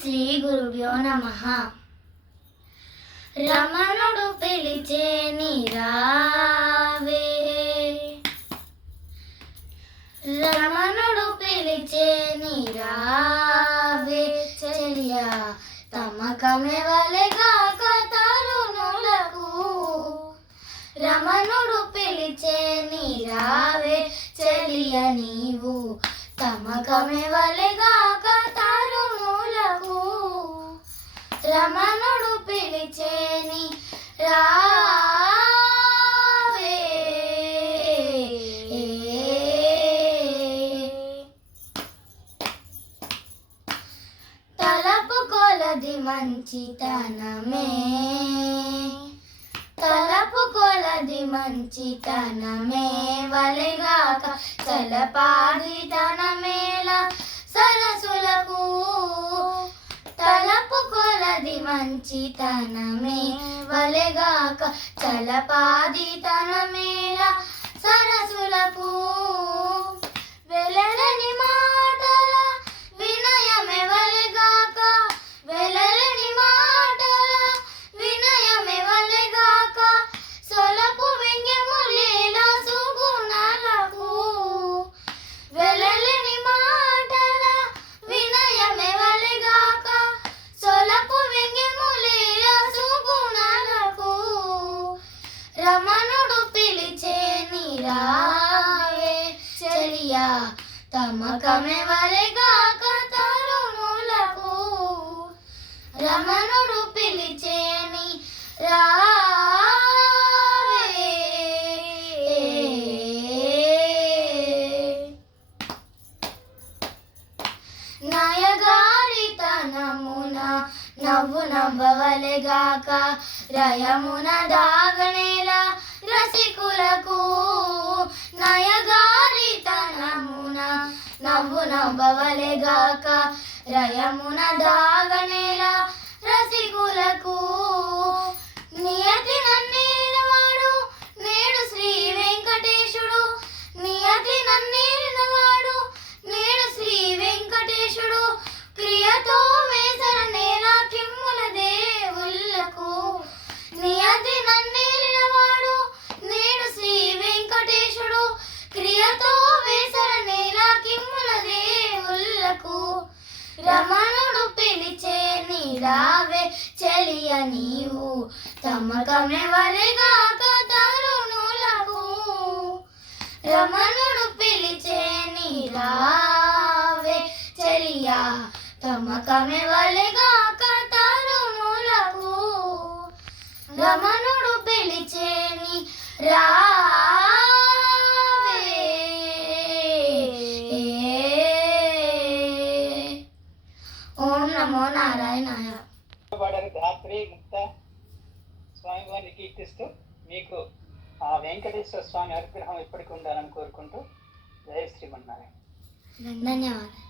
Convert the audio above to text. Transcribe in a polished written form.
శ్రీ గురుభ్యో నమః. రమణుడు పిలిచే నీరావే, రమణుడు పిలిచే నీరావే, చెలియా తమకమెవలెగాక తరుణులకు. రమణుడు పిలిచే నీరావే, చెలియ నీవు తమకమెవలెగాక తరుణులకు. రమణుడు పిలిచే నీ రావే, తలపు కొలది మంచితనమే, తలపు కొలది మంచితనమే వలెగాక చలపాడితనమేల సరసులకు. తలపు కొలది మంచితనమే వలెగాక చలపాడితనమేల సరసులకు. వెలలని మాటల వినయమే వలెగాక, వెలలని మాటల వినయమే వలెగాక సొలపు వ్యంగ్యములేల సుగుణాలకు. వెలలని మాటల వినయమే వలెగాక సొలపు వ్యంగ్యములేల సుగుణాలకు. రమణుడు పిలిచే నీరావే, చెలియా తమకమెవలెగాక తరుణులకు. రమణుడు పిలిచే నీ రావే. నయగారితనమున నవ్వు నవ్వవలెగాక రయమున దాగనేల రసికులకు. నయగారితనమున నవ్వు నవ్వవలెగాక రయమున దాగనేల రసికులకు. నియతి నన్నేలినవాడు నేడు శ్రీ వెంకటేశుడు, నియతి నన్నేలినవాడు నేడు శ్రీ వెంకటేశుడు. క్రియతో వేసర నేల కిమ్ముల దేవుళ్ళకు. నియతి నన్నేలినవాడు నేడు శ్రీ వెంకటేశుడు, క్రియతో వేసర నేల కిమ్ముల దేవుళ్ళకు. రమణుడు పిలిచే నీరావే, చెలియ నీవు తమకమెవలెగాక తరుణులకు. రమణుడు పిలిచే నీరావే, చెలియా తమకమెవలెగాక తరుణులకు. రమణుడు పిలిచే నీ రావే. ఓం నమో నారాయణాయ. ధాత్రి ముక్త స్వామి వారిని కీర్తిస్తూ మీకు ఆ వెంకటేశ్వర స్వామి అనుగ్రహం ఎప్పటికీ ఉండాలని కోరుకుంటూ జయ శ్రీమన్నారాయణ. ధన్యవాదాలు.